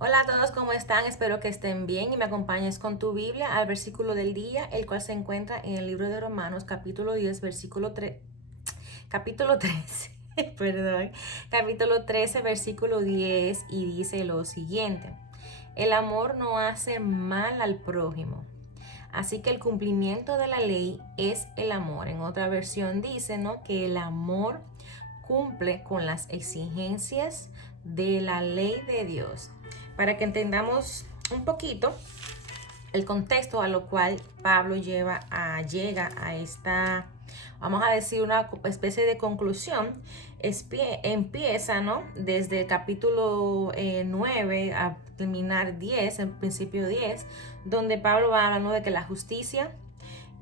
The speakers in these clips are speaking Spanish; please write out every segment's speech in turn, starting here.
Hola a todos, ¿cómo están? Espero que estén bien y me acompañes con tu Biblia al versículo del día, el cual se encuentra en el libro de Romanos, capítulo 10, versículo 3, capítulo 13, perdón, capítulo 13, versículo 10, y dice lo siguiente: el amor no hace mal al prójimo. Así que el cumplimiento de la ley es el amor. En otra versión dice, ¿no?, que el amor cumple con las exigencias de la ley de Dios. Para que entendamos un poquito el contexto a lo cual Pablo llega a esta, vamos a decir, una especie de conclusión. Empieza, ¿no?, desde el capítulo 9 a terminar 10, en principio 10, donde Pablo va hablando de que la justicia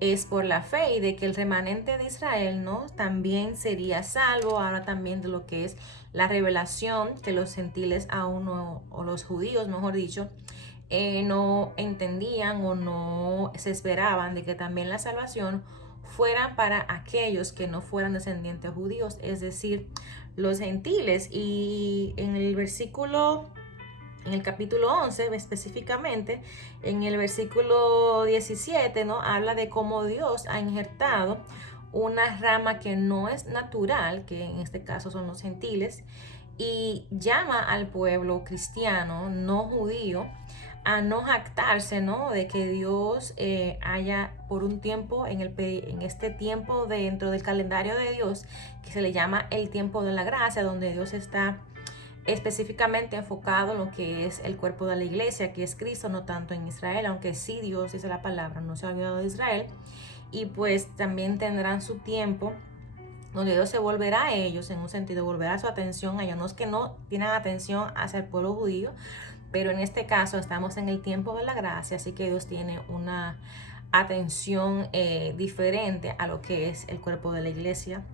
es por la fe y de que el remanente de Israel, ¿no?, también sería salvo. Ahora también de lo que es la revelación que los gentiles aún no, o los judíos, mejor dicho, no entendían o no se esperaban de que también la salvación fuera para aquellos que no fueran descendientes judíos, es decir, los gentiles. Y en el capítulo 11 específicamente, en el versículo 17, ¿no?, habla de cómo Dios ha injertado una rama que no es natural, que en este caso son los gentiles, y llama al pueblo cristiano, no judío, a no jactarse, ¿no?, de que Dios haya por un tiempo, en este tiempo dentro del calendario de Dios, que se le llama el tiempo de la gracia, donde Dios está específicamente enfocado en lo que es el cuerpo de la iglesia, que es Cristo, no tanto en Israel, aunque sí Dios dice la palabra, no se ha olvidado de Israel. Y pues también tendrán su tiempo donde Dios se volverá a ellos, en un sentido, volverá su atención a ellos. No es que no tienen atención hacia el pueblo judío, pero en este caso estamos en el tiempo de la gracia, así que Dios tiene una atención diferente a lo que es el cuerpo de la iglesia.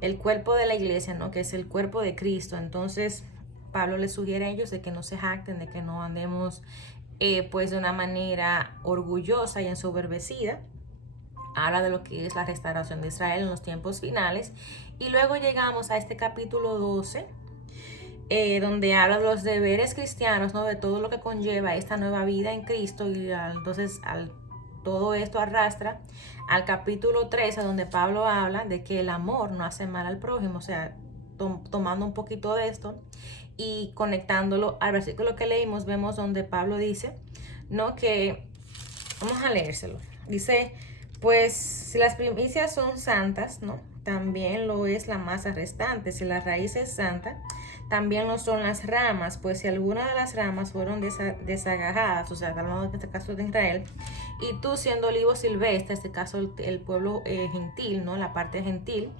El cuerpo de la iglesia, ¿no?, que es el cuerpo de Cristo. Entonces Pablo les sugiere a ellos de que no se jacten, de que no andemos pues de una manera orgullosa y ensoberbecida. Habla de lo que es la restauración de Israel en los tiempos finales. Y luego llegamos a este capítulo 12, donde habla de los deberes cristianos, ¿no?, de todo lo que conlleva esta nueva vida en Cristo. Y entonces todo esto arrastra al capítulo 13, donde Pablo habla de que el amor no hace mal al prójimo. O sea, tomando un poquito de esto y conectándolo al versículo que leímos, vemos donde Pablo dice, ¿no?, que, vamos a leérselo. Dice, pues si las primicias son santas, ¿no?, también lo es la masa restante. Si la raíz es santa, también lo son las ramas. Pues si alguna de las ramas fueron desagajadas, o sea, hablando en este caso de Israel, y tú siendo olivo silvestre, en este caso el pueblo gentil, ¿no?, la parte gentil,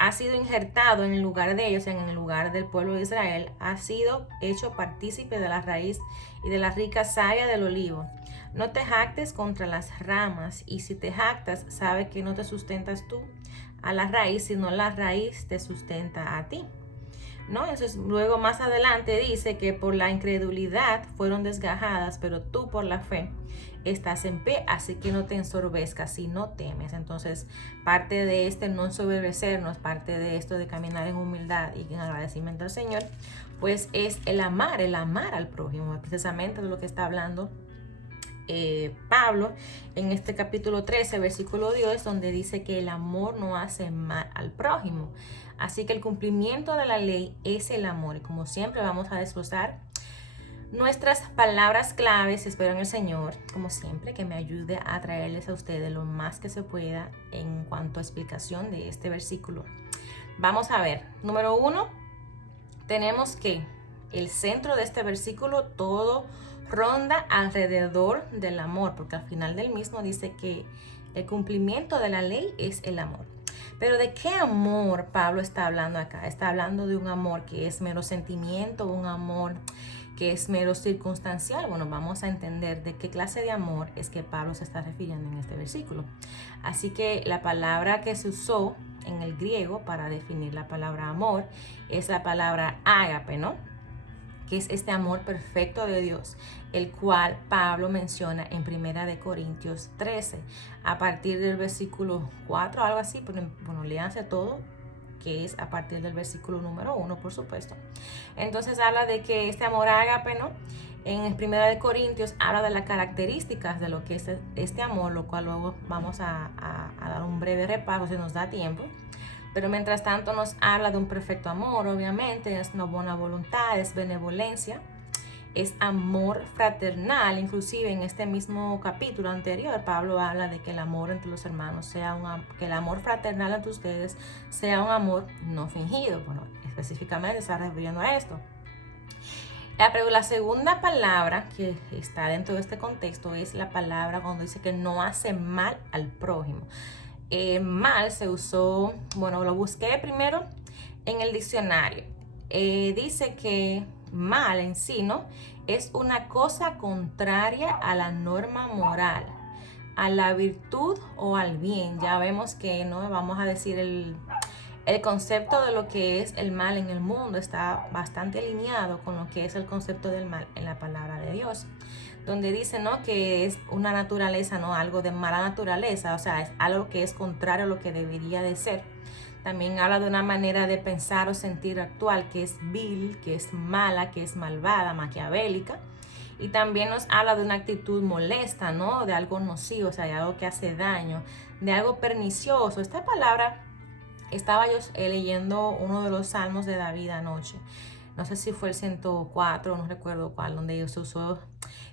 ha sido injertado en el lugar de ellos, en el lugar del pueblo de Israel, ha sido hecho partícipe de la raíz y de la rica savia del olivo. No te jactes contra las ramas, y si te jactas, sabe que no te sustentas tú a la raíz, sino la raíz te sustenta a ti, ¿no? Entonces, luego más adelante dice que por la incredulidad fueron desgajadas, pero tú por la fe estás en pie, así que no te ensorbezcas y no temes. Entonces, parte de este no ensoberbecernos, parte de esto de caminar en humildad y en agradecimiento al Señor, pues es el amar al prójimo, precisamente de lo que está hablando Pablo en este capítulo 13, versículo 10, donde dice que el amor no hace mal al prójimo. Así que el cumplimiento de la ley es el amor. Y como siempre vamos a desglosar nuestras palabras claves. Espero en el Señor, como siempre, que me ayude a traerles a ustedes lo más que se pueda en cuanto a explicación de este versículo. Vamos a ver. Número 1, tenemos que el centro de este versículo todo ronda alrededor del amor, porque al final del mismo dice que el cumplimiento de la ley es el amor. Pero ¿de qué amor Pablo está hablando acá? Está hablando de un amor que es mero sentimiento, un amor que es mero circunstancial. Bueno, vamos a entender de qué clase de amor es que Pablo se está refiriendo en este versículo. Así que la palabra que se usó en el griego para definir la palabra amor es la palabra ágape, ¿no?, que es este amor perfecto de Dios, el cual Pablo menciona en 1 Corintios 13, a partir del versículo 4, algo así. Bueno, léanse todo que es a partir del versículo número 1, por supuesto. Entonces habla de que este amor ágape, ¿no? En el 1 Corintios habla de las características de lo que es este amor, lo cual luego vamos a dar un breve repaso si nos da tiempo. Pero mientras tanto nos habla de un perfecto amor, obviamente, es una buena voluntad, es benevolencia, es amor fraternal. Inclusive en este mismo capítulo anterior, Pablo habla de que el amor entre los hermanos que el amor fraternal entre ustedes sea un amor no fingido. Bueno, específicamente está refiriendo a esto. La segunda palabra que está dentro de este contexto es la palabra cuando dice que no hace mal al prójimo. Mal se usó, bueno, lo busqué primero en el diccionario. Dice que mal en sí, ¿no? Es una cosa contraria a la norma moral, a la virtud o al bien. Ya vemos que, ¿no? Vamos a decir el concepto de lo que es el mal en el mundo está bastante alineado con lo que es el concepto del mal en la palabra de Dios, donde dice, ¿no? Que es una naturaleza, ¿no? Algo de mala naturaleza, o sea, es algo que es contrario a lo que debería de ser. También habla de una manera de pensar o sentir actual que es vil, que es mala, que es malvada, maquiavélica. Y también nos habla de una actitud molesta, ¿no? De algo nocivo, o sea, de algo que hace daño, de algo pernicioso. Esta palabra estaba yo leyendo uno de los salmos de David anoche. No sé si fue el 104, no recuerdo cuál, donde se usó.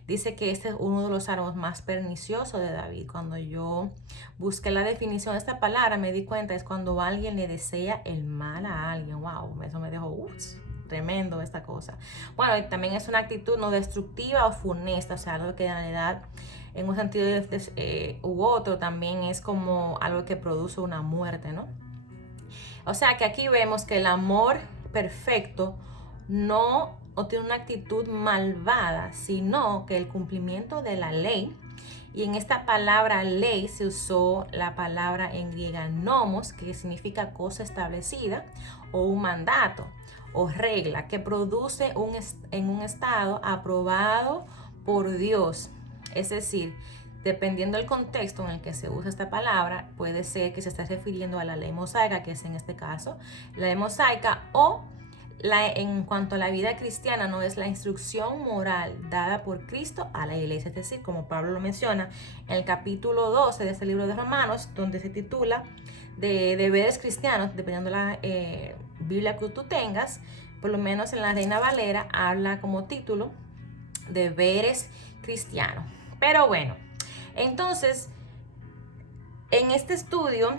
Dice que este es uno de los salmos más perniciosos de David. Cuando yo busqué la definición de esta palabra, me di cuenta, es cuando alguien le desea el mal a alguien. Wow, eso me dejó, tremendo esta cosa. Bueno, y también es una actitud no destructiva o funesta, o sea, algo que en realidad, en un sentido u otro, también es como algo que produce una muerte, ¿no? O sea que aquí vemos que el amor perfecto no tiene una actitud malvada, sino que el cumplimiento de la ley. Y en esta palabra ley se usó la palabra en griega nomos, que significa cosa establecida, o un mandato o regla que produce en un estado aprobado por Dios. Es decir, dependiendo del contexto en el que se usa esta palabra, puede ser que se esté refiriendo a la ley mosaica, que es en este caso la ley mosaica, o en cuanto a la vida cristiana, no es la instrucción moral dada por Cristo a la iglesia. Es decir, como Pablo lo menciona en el capítulo 12 de este libro de Romanos, donde se titula de deberes cristianos, dependiendo de la Biblia que tú tengas, por lo menos en la Reina Valera habla como título deberes cristianos. Pero bueno, entonces, en este estudio,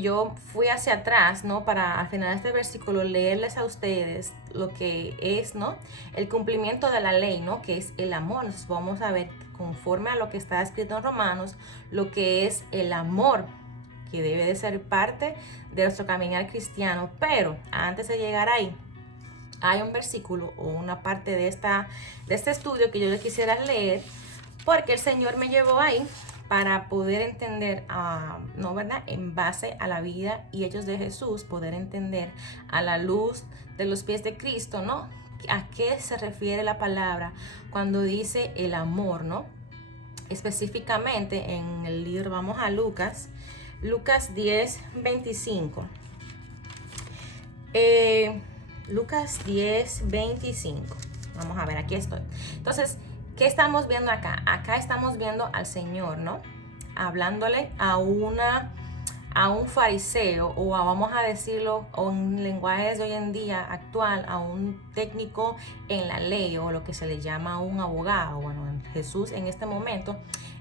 yo fui hacia atrás, ¿no? Para al final de este versículo leerles a ustedes lo que es, ¿no? El cumplimiento de la ley, ¿no? Que es el amor. Entonces vamos a ver, conforme a lo que está escrito en Romanos, lo que es el amor, que debe de ser parte de nuestro caminar cristiano. Pero antes de llegar ahí, hay un versículo o una parte de este estudio que yo les quisiera leer, porque el Señor me llevó ahí para poder entender, ¿no, verdad? En base a la vida y hechos de Jesús, poder entender a la luz de los pies de Cristo, ¿no? ¿A qué se refiere la palabra cuando dice el amor, ¿no? Específicamente en el libro, vamos a Lucas 10, 25. Lucas 10, 25. Vamos a ver, aquí estoy. Entonces, ¿qué estamos viendo acá? Acá estamos viendo al Señor, ¿no? Hablándole a un fariseo, o vamos a decirlo en lenguajes de hoy en día actual, a un técnico en la ley, o lo que se le llama un abogado. Bueno, Jesús en este momento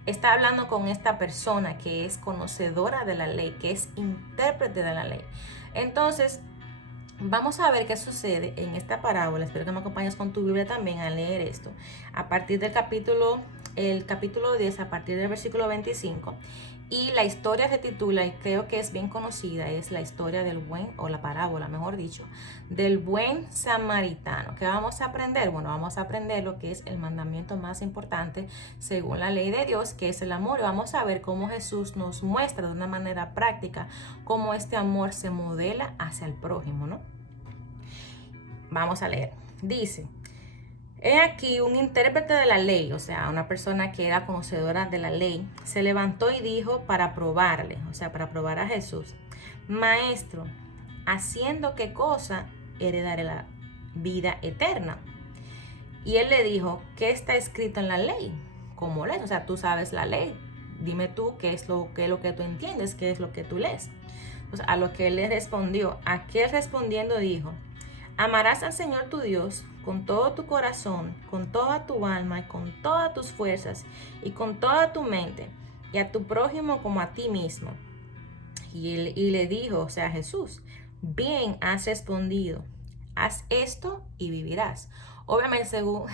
está hablando con esta persona que es conocedora de la ley, que es intérprete de la ley. Entonces, vamos a ver qué sucede en esta parábola. Espero que me acompañes con tu Biblia también a leer esto. A partir del capítulo 10, a partir del versículo 25. Y la historia se titula, y creo que es bien conocida, es la historia del o la parábola, mejor dicho, del buen samaritano. ¿Qué vamos a aprender? Bueno, vamos a aprender lo que es el mandamiento más importante según la ley de Dios, que es el amor. Y vamos a ver cómo Jesús nos muestra de una manera práctica cómo este amor se modela hacia el prójimo, ¿no? Vamos a leer. Dice: he aquí un intérprete de la ley, o sea, una persona que era conocedora de la ley, se levantó y dijo para probarle, o sea, para probar a Jesús: Maestro, haciendo qué cosa, heredaré la vida eterna. Y él le dijo, ¿qué está escrito en la ley? ¿Cómo lees? O sea, tú sabes la ley. Dime tú qué es lo que tú entiendes, qué es lo que tú lees. Entonces, a lo que él le respondió, aquel respondiendo dijo, amarás al Señor tu Dios con todo tu corazón, con toda tu alma y con todas tus fuerzas y con toda tu mente, y a tu prójimo como a ti mismo. Y le dijo, o sea, Jesús, bien has respondido, haz esto y vivirás. Obviamente, es algo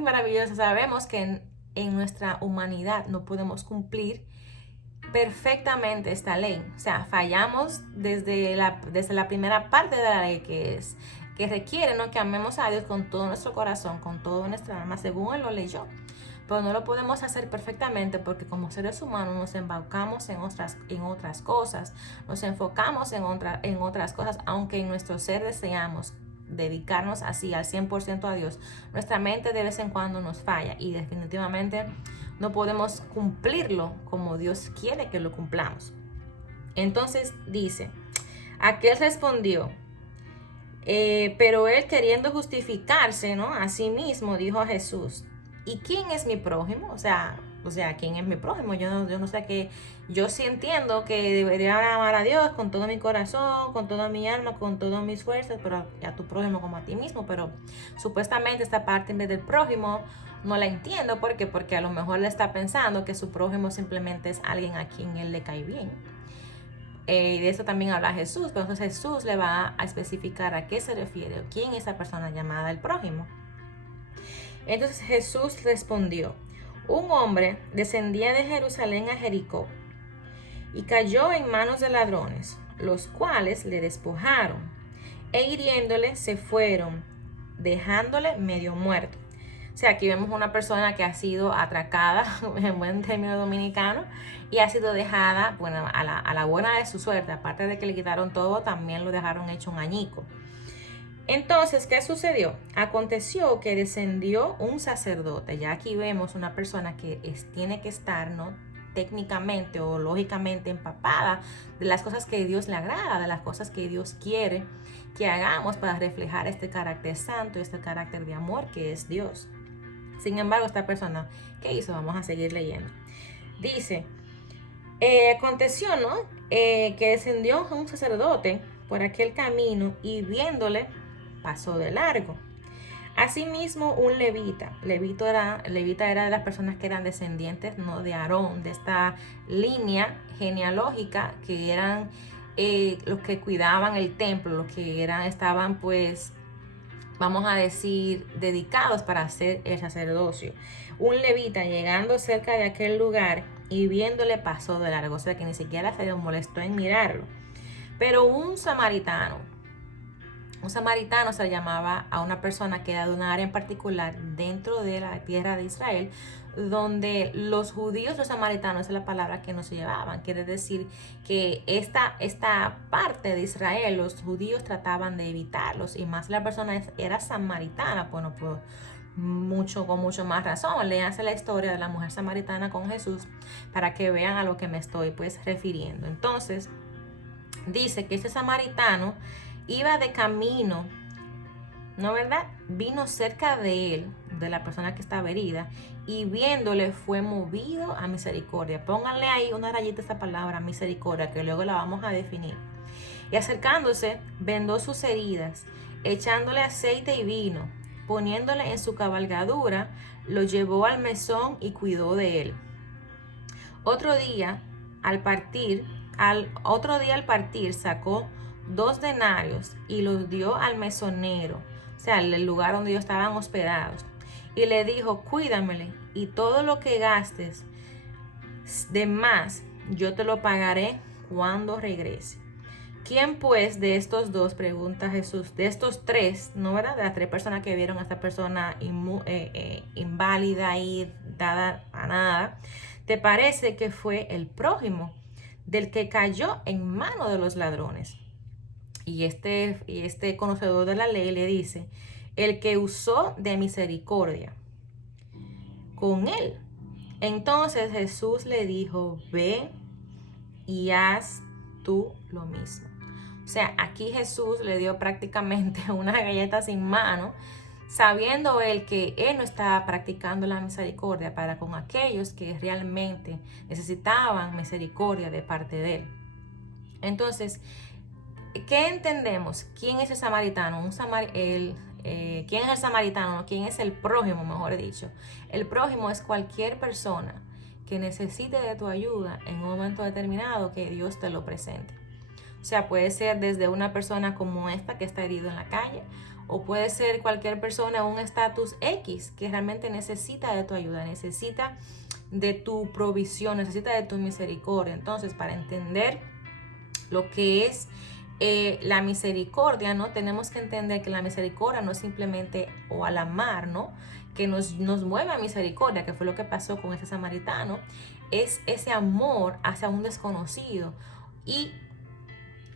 maravilloso. Sabemos que en nuestra humanidad no podemos cumplir perfectamente esta ley. O sea, fallamos desde la primera parte de la ley, que requiere, ¿no?, que amemos a Dios con todo nuestro corazón, con toda nuestra alma, según Él lo leyó. Pero no lo podemos hacer perfectamente porque como seres humanos nos embaucamos en otras cosas, nos enfocamos en otras cosas, aunque en nuestro ser deseamos dedicarnos así al 100% a Dios. Nuestra mente de vez en cuando nos falla y definitivamente no podemos cumplirlo como Dios quiere que lo cumplamos. Entonces dice, aquel respondió, pero él queriendo justificarse, ¿no?, a sí mismo, dijo a Jesús, ¿y quién es mi prójimo? O sea, ¿quién es mi prójimo? Yo no sé, que yo sí entiendo que debería amar a Dios con todo mi corazón, con toda mi alma, con todas mis fuerzas, pero a tu prójimo como a ti mismo. Pero supuestamente esta parte en vez del prójimo no la entiendo. ¿Por qué? Porque a lo mejor le está pensando que su prójimo simplemente es alguien a quien él le cae bien. Y de eso también habla Jesús, pero entonces Jesús le va a especificar a qué se refiere, quién es esa persona llamada el prójimo. Entonces Jesús respondió, un hombre descendía de Jerusalén a Jericó y cayó en manos de ladrones, los cuales le despojaron e hiriéndole se fueron, dejándole medio muerto. O sea, aquí vemos una persona que ha sido atracada, en buen término dominicano, y ha sido dejada, bueno, a la buena de su suerte. Aparte de que le quitaron todo, también lo dejaron hecho un añico. Entonces, ¿qué sucedió? Aconteció que descendió un sacerdote. Ya aquí vemos una persona que tiene que estar, ¿no?, técnicamente o lógicamente empapada de las cosas que Dios le agrada, de las cosas que Dios quiere que hagamos para reflejar este carácter santo, este carácter de amor que es Dios. Sin embargo, esta persona, ¿qué hizo? Vamos a seguir leyendo. Dice, aconteció, ¿no?, que descendió un sacerdote por aquel camino y viéndole pasó de largo. Asimismo, un levita era de las personas que eran descendientes, ¿no?, de Aarón, de esta línea genealógica, que eran los que cuidaban el templo, los que estaban, pues, vamos a decir, dedicados para hacer el sacerdocio. Un levita llegando cerca de aquel lugar y viéndole pasó de largo, o sea que ni siquiera se le molestó en mirarlo. Pero un samaritano se llamaba a una persona que era de una área en particular dentro de la tierra de Israel, donde los judíos, los samaritanos, es la palabra que nos llevaban. Quiere decir que esta parte de Israel, los judíos trataban de evitarlos, y más la persona era samaritana. Bueno, pues con mucho más razón. Léanse la historia de la mujer samaritana con Jesús para que vean a lo que me estoy, pues, refiriendo. Entonces, dice que este samaritano iba de camino, ¿no, verdad? Vino cerca de él, de la persona que estaba herida, y viéndole fue movido a misericordia. Pónganle ahí una rayita a esta palabra, misericordia, que luego la vamos a definir. Y acercándose, vendó sus heridas, echándole aceite y vino, poniéndole en su cabalgadura, lo llevó al mesón y cuidó de él. Otro día al partir sacó 2 denarios y los dio al mesonero, o sea, el lugar donde ellos estaban hospedados, y le dijo, cuídamele, y todo lo que gastes de más yo te lo pagaré cuando regrese. ¿Quién pues de estos dos, pregunta Jesús, de estos tres, no, verdad, de las 3 personas que vieron a esta persona inválida y dada a nada, te parece que fue el prójimo del que cayó en mano de los ladrones? Y este conocedor de la ley le dice, el que usó de misericordia con él. Entonces Jesús le dijo, ve y haz tú lo mismo. O sea, aquí Jesús le dio prácticamente una galleta sin mano, sabiendo él que él no estaba practicando la misericordia para con aquellos que realmente necesitaban misericordia de parte de él. Entonces, ¿qué entendemos? ¿Quién es el samaritano? ¿Quién es el samaritano? ¿Quién es el prójimo, mejor dicho? El prójimo es cualquier persona que necesite de tu ayuda en un momento determinado que Dios te lo presente. O sea, puede ser desde una persona como esta que está herido en la calle, o puede ser cualquier persona en un estatus X que realmente necesita de tu ayuda, necesita de tu provisión, necesita de tu misericordia. Entonces, para entender lo que es la misericordia, ¿no? Tenemos que entender que la misericordia no es simplemente, o al amar, ¿no? Que nos mueve a misericordia, que fue lo que pasó con ese samaritano, es ese amor hacia un desconocido. Y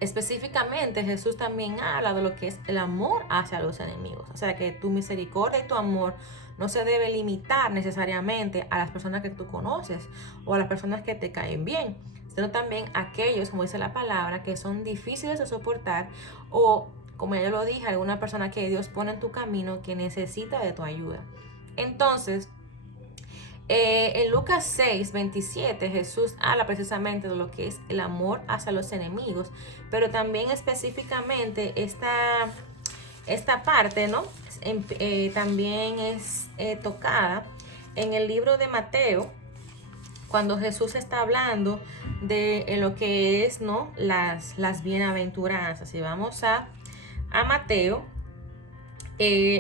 específicamente Jesús también habla de lo que es el amor hacia los enemigos. O sea, que tu misericordia y tu amor no se debe limitar necesariamente a las personas que tú conoces o a las personas que te caen bien, sino también a aquellos, como dice la palabra, que son difíciles de soportar, o, como ya lo dije, alguna persona que Dios pone en tu camino que necesita de tu ayuda. Entonces, en Lucas 6:27 Jesús habla precisamente de lo que es el amor hacia los enemigos, pero también específicamente esta parte, ¿no? También es tocada en el libro de Mateo, cuando Jesús está hablando de lo que es, ¿no? Las bienaventuranzas. Y vamos a Mateo,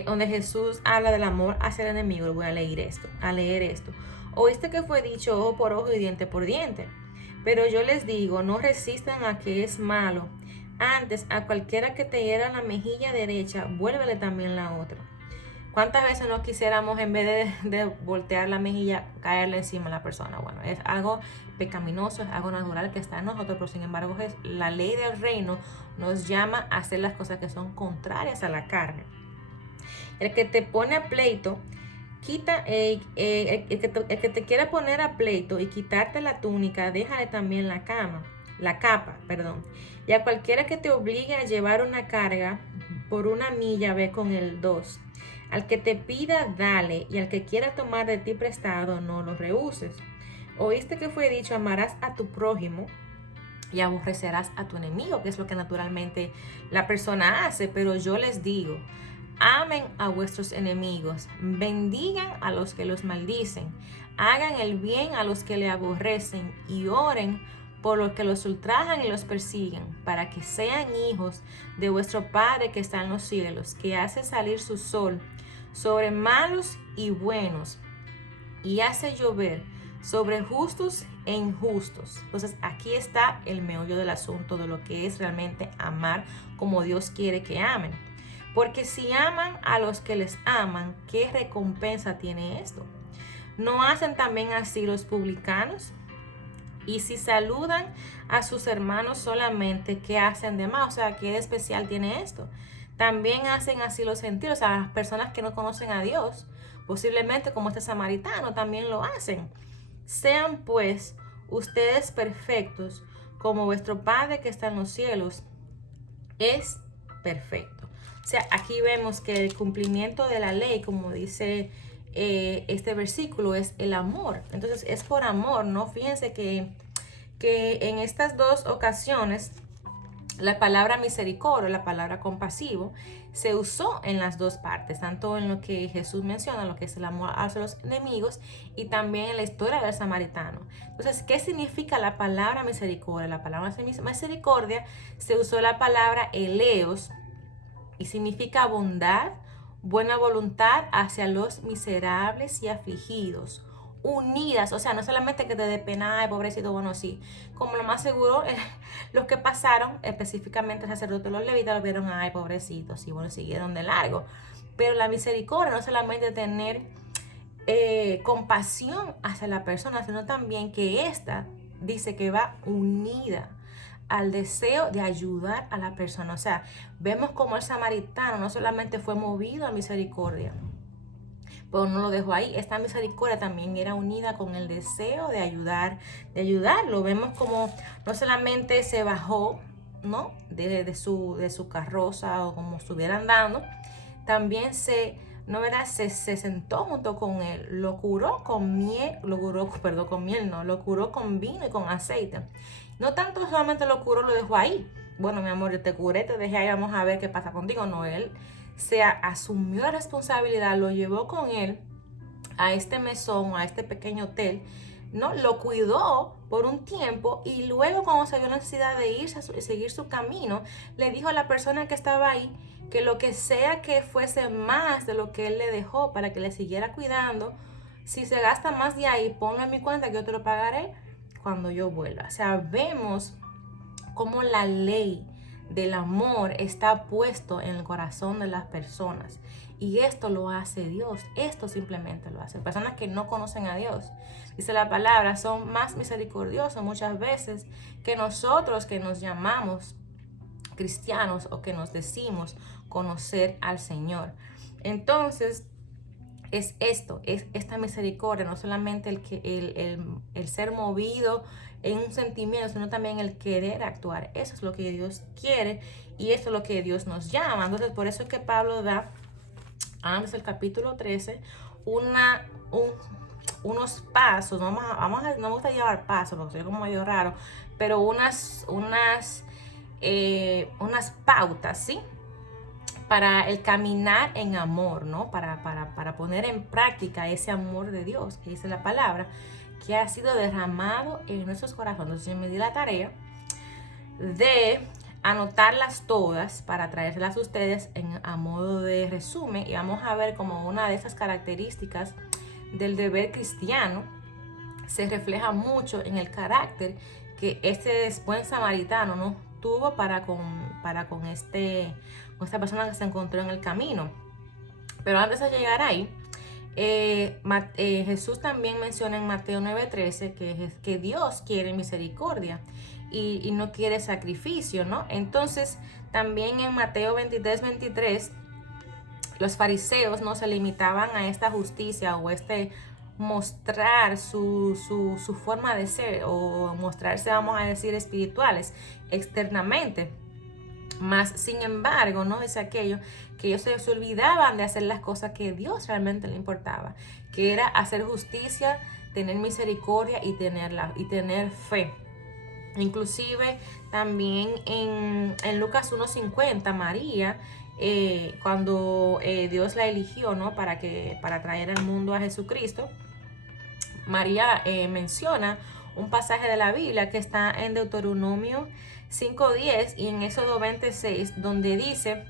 donde Jesús habla del amor hacia el enemigo. Voy a leer esto. Oíste que fue dicho ojo por ojo y diente por diente. Pero yo les digo, no resistan a que es malo. Antes, a cualquiera que te hiera la mejilla derecha, vuélvele también la otra. ¿Cuántas veces no quisiéramos, en vez de voltear la mejilla, caerle encima a la persona? Bueno, es algo pecaminoso, es algo natural que está en nosotros, pero sin embargo la ley del reino nos llama a hacer las cosas que son contrarias a la carne. El que te pone a pleito, el que te quiera poner a pleito y quitarte la túnica, déjale también la capa. Y a cualquiera que te obligue a llevar una carga, por una milla ve con el 2. Al que te pida, dale, y al que quiera tomar de ti prestado, no lo rehuses. Oíste que fue dicho, amarás a tu prójimo y aborrecerás a tu enemigo, que es lo que naturalmente la persona hace. Pero yo les digo, amen a vuestros enemigos, bendigan a los que los maldicen, hagan el bien a los que le aborrecen y oren por los que los ultrajan y los persiguen, para que sean hijos de vuestro Padre que está en los cielos, que hace salir su sol sobre malos y buenos, y hace llover sobre justos e injustos. Entonces aquí está el meollo del asunto de lo que es realmente amar como Dios quiere que amen. Porque si aman a los que les aman, ¿qué recompensa tiene esto? ¿No hacen también así los publicanos? Y si saludan a sus hermanos solamente, ¿qué hacen de más? O sea, ¿qué de especial tiene esto? También hacen así los gentiles, o sea, las personas que no conocen a Dios, posiblemente como este samaritano, también lo hacen. Sean pues ustedes perfectos, como vuestro Padre que está en los cielos es perfecto. O sea, aquí vemos que el cumplimiento de la ley, como dice este versículo, es el amor. Entonces es por amor, ¿no? Fíjense que en estas dos ocasiones la palabra misericordia, la palabra compasivo, se usó en las dos partes, tanto en lo que Jesús menciona, lo que es el amor hacia los enemigos, y también en la historia del samaritano. Entonces, ¿qué significa la palabra misericordia? La palabra misericordia se usó la palabra eleos y significa bondad, buena voluntad hacia los miserables y afligidos, unidas, o sea, no solamente que te dé pena, ay, pobrecito, bueno, sí, como lo más seguro, los que pasaron, específicamente el sacerdote y los levitas, lo vieron, ay, pobrecitos, y bueno, siguieron de largo. Pero la misericordia no solamente tener compasión hacia la persona, sino también que esta dice que va unida al deseo de ayudar a la persona. O sea, vemos como el samaritano no solamente fue movido a misericordia, pero no lo dejó ahí. Esta misericordia también era unida con el deseo de ayudarlo. Vemos como no solamente se bajó ¿no? de su carroza o como estuviera andando, también se sentó junto con él, lo curó con miel, lo curó con vino y con aceite. No tanto solamente lo curó, lo dejó ahí. Bueno, mi amor, yo te curé, te dejé ahí, vamos a ver qué pasa contigo. No, él se asumió la responsabilidad, lo llevó con él a este mesón, a este pequeño hotel, ¿no? Lo cuidó por un tiempo y luego cuando se vio la necesidad de irse a seguir su camino, le dijo a la persona que estaba ahí que lo que sea que fuese más de lo que él le dejó para que le siguiera cuidando, si se gasta más de ahí, ponlo en mi cuenta que yo te lo pagaré cuando yo vuelva. O sea, vemos cómo la ley del amor está puesto en el corazón de las personas. Y esto lo hace Dios, esto simplemente lo hace. Personas que no conocen a Dios, dice la palabra, son más misericordiosos muchas veces que nosotros que nos llamamos cristianos o que nos decimos conocer al Señor. Entonces, es esto, es esta misericordia, no solamente el ser movido en un sentimiento, sino también el querer actuar. Eso es lo que Dios quiere y eso es lo que Dios nos llama. Entonces, por eso es que Pablo da, antes del capítulo 13, unos pasos, no me gusta llevar pasos porque soy como medio raro, pero unas pautas, ¿sí? Para el caminar en amor, ¿no? Para poner en práctica ese amor de Dios, que dice la palabra, que ha sido derramado en nuestros corazones. Entonces yo me di la tarea de anotarlas todas para traérselas a ustedes a modo de resumen y vamos a ver como una de esas características del deber cristiano se refleja mucho en el carácter que este buen samaritano, ¿no? tuvo para con esta persona que se encontró en el camino. Pero antes de llegar ahí, Jesús también menciona en Mateo 9:13 que Dios quiere misericordia y no quiere sacrificio, ¿no? Entonces, también en Mateo 23:23, los fariseos no se limitaban a esta justicia o mostrar su forma de ser o mostrarse, vamos a decir, espirituales externamente. Más sin embargo, ¿no? Es aquello que ellos se olvidaban de hacer las cosas que Dios realmente le importaba, que era hacer justicia, tener misericordia y tener fe. Inclusive también en Lucas 1:50, María, cuando Dios la eligió, ¿no? para traer al mundo a Jesucristo, María menciona un pasaje de la Biblia que está en Deuteronomio 5:10 y en Éxodo 26, donde dice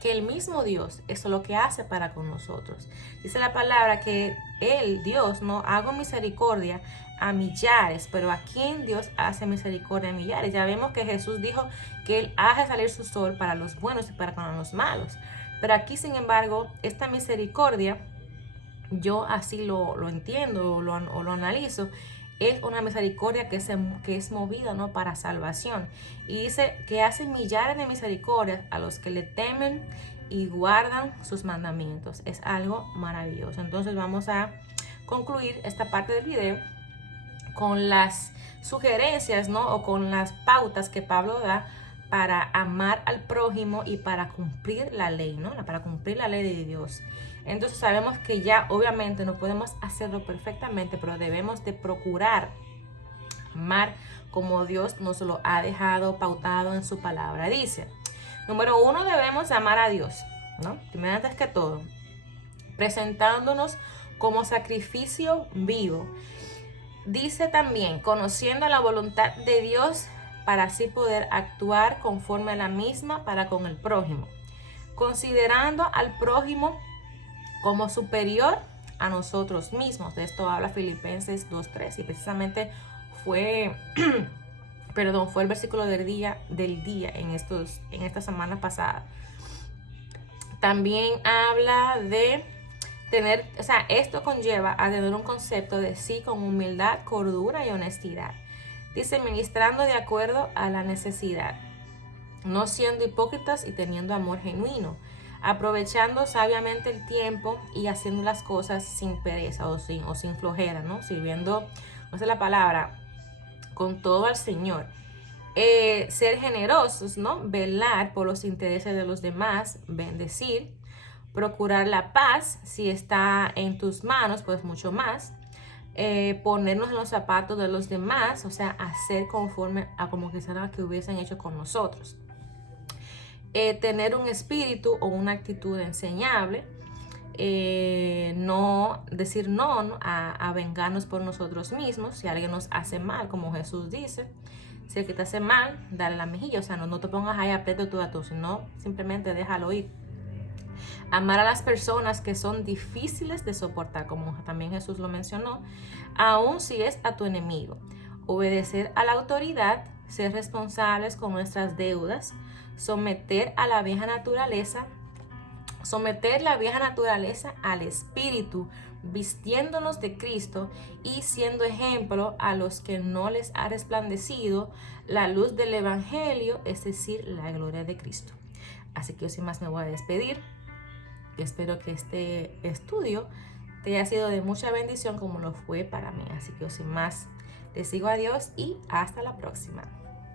que el mismo Dios es lo que hace para con nosotros. Dice la palabra que Él, Dios, no hago misericordia a millares, pero ¿a quién Dios hace misericordia a millares? Ya vemos que Jesús dijo que Él hace salir su sol para los buenos y para con los malos. Pero aquí, sin embargo, esta misericordia, yo así lo entiendo o lo analizo, es una misericordia que es movida, ¿no? para salvación. Y dice que hace millares de misericordias a los que le temen y guardan sus mandamientos. Es algo maravilloso. Entonces vamos a concluir esta parte del video con las sugerencias, ¿no? o con las pautas que Pablo da para amar al prójimo y para cumplir la ley, ¿no? Para cumplir la ley de Dios. Entonces sabemos que ya obviamente no podemos hacerlo perfectamente, pero debemos de procurar amar como Dios nos lo ha dejado pautado en su palabra. Dice, número 1, debemos amar a Dios, ¿no? Primero, antes que todo, presentándonos como sacrificio vivo. Dice también, conociendo la voluntad de Dios para así poder actuar conforme a la misma para con el prójimo, considerando al prójimo como superior a nosotros mismos. De esto habla Filipenses 2:3 y precisamente fue el versículo del día en esta semana pasada. También habla de tener, esto conlleva a tener un concepto de sí con humildad, cordura y honestidad. Dice, ministrando de acuerdo a la necesidad, no siendo hipócritas y teniendo amor genuino, aprovechando sabiamente el tiempo y haciendo las cosas sin pereza o sin flojera, ¿no? Sirviendo, no sé la palabra, con todo al Señor. Ser generosos, ¿no? Velar por los intereses de los demás, bendecir, procurar la paz, si está en tus manos, pues mucho más. Ponernos en los zapatos de los demás, o sea, hacer conforme a como quisieran que hubiesen hecho con nosotros. Tener un espíritu o una actitud enseñable. No decir no a vengarnos por nosotros mismos. Si alguien nos hace mal, como Jesús dice, si el que te hace mal, dale la mejilla. O sea, no te pongas ahí a pleito tú a tú, sino simplemente déjalo ir. Amar a las personas que son difíciles de soportar, como también Jesús lo mencionó, aun si es a tu enemigo. Obedecer a la autoridad, ser responsables con nuestras deudas, someter la vieja naturaleza al espíritu, vistiéndonos de Cristo y siendo ejemplo a los que no les ha resplandecido la luz del evangelio, es decir, la gloria de Cristo. Así que yo sin más me voy a despedir. Espero que este estudio te haya sido de mucha bendición como lo fue para mí. Así que yo sin más les digo adiós y hasta la próxima.